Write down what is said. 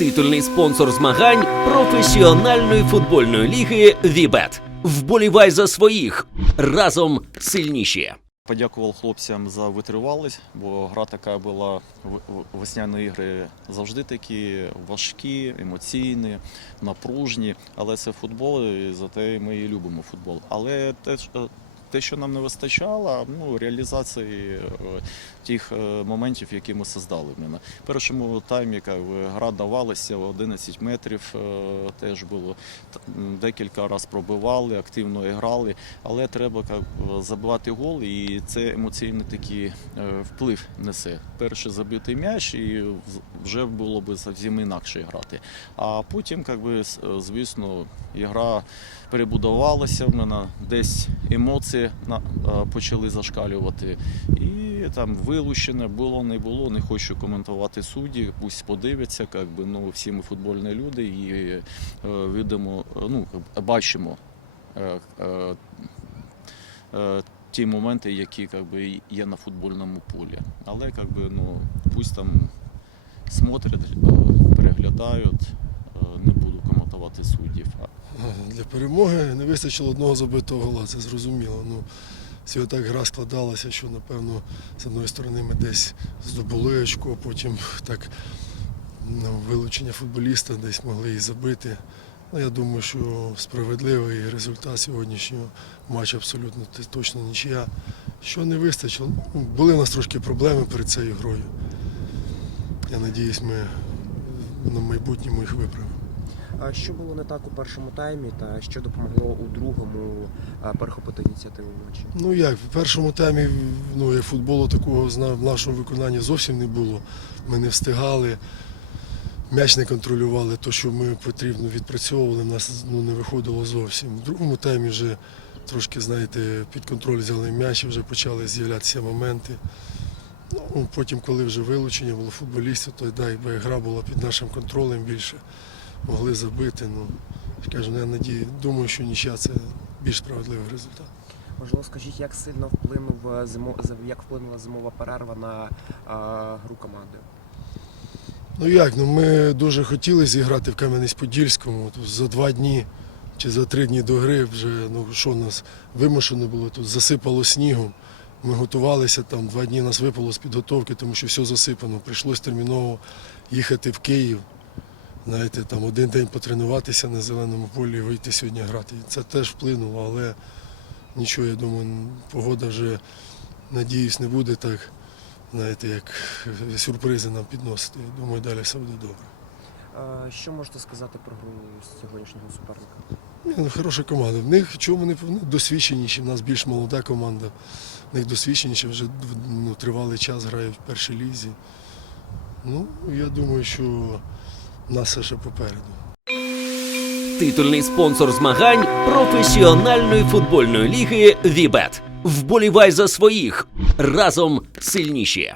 Титульний спонсор змагань професіональної футбольної ліги Вібет. Вболівай за своїх разом сильніші. Подякував хлопцям за витривалість, бо гра така була весняні ігри завжди такі важкі, емоційні, напружні. Але це футбол, і зате ми і любимо футбол. Але те, те, що нам не вистачало, ну, реалізації е, тих е, моментів, які ми создали. в першому таймі як гра давалася 11 метрів, е, теж було декілька разів пробивали, активно грали, але треба як, забивати гол, і це емоційний такий е, вплив несе. Перший забитий м'яч, і вже було б зовсім інакше грати. А потім, як би, е, звісно, ігра перебудувалася в мене, десь емоції на- е, почали зашкалювати. І там вилучене було, не було. Не хочу коментувати судді, пусть подивляться, як би, ну, всі ми футбольні люди і е, видимо, е, ну, бачимо ті моменти, які як би, є на футбольному полі. Але би, ну, пусть там смотрять, переглядають, не. Для перемоги не вистачило одного забитого гола, це зрозуміло. Ну, сьогодні так гра складалася, що напевно з одної сторони ми десь здобули очко, потім так ну, вилучення футболіста десь могли і забити. Ну, я думаю, що справедливий результат сьогоднішнього матчу абсолютно точно нічия. Що не вистачило? Ну, були у нас трошки проблеми перед цією грою. Я сподіваюся, ми на майбутньому їх виправимо. Що було не так у першому таймі, та що допомогло у другому перехопити ініціативу матчі? Ну як, в першому таймі ну, я футболу такого в нашому виконанні зовсім не було. Ми не встигали, м'яч не контролювали, то, що ми потрібно відпрацьовували, в нас ну, не виходило зовсім. В другому таймі вже трошки, знаєте, під контроль взяли м'яч і вже почали з'являтися моменти. Ну, потім, коли вже вилучення було футболістів, то да, якби гра була під нашим контролем більше, могли забити. Ну, я кажу, я надію, думаю, що нічия це більш справедливий результат. Можливо, скажіть, як сильно вплинув е, зимо... як вплинула зимова перерва на а, гру команди? Ну як, ну ми дуже хотіли зіграти в Кам'янець-Подільському. За два дні чи за три дні до гри вже ну що нас вимушено було тут, засипало снігом. Ми готувалися там, два дні нас випало з підготовки, тому що все засипано. Прийшлось терміново їхати в Київ. Знаєте, там один день потренуватися на зеленому полі і вийти сьогодні грати. Це теж вплинуло, але нічого, я думаю, погода вже, надіюсь, не буде так, знаєте, як сюрпризи нам підносити. Думаю, далі все буде добре. Що можете сказати про гру сьогоднішнього суперника? Ні, ну, хороша команда. В них чому вони досвідченіші, в нас більш молода команда. В них досвідченіші вже ну, тривалий час грають в першій лізі. Ну, я думаю, що нас ще попереду. Титульний спонсор змагань професіональної футбольної ліги Вібет. Вболівай за своїх разом сильніші.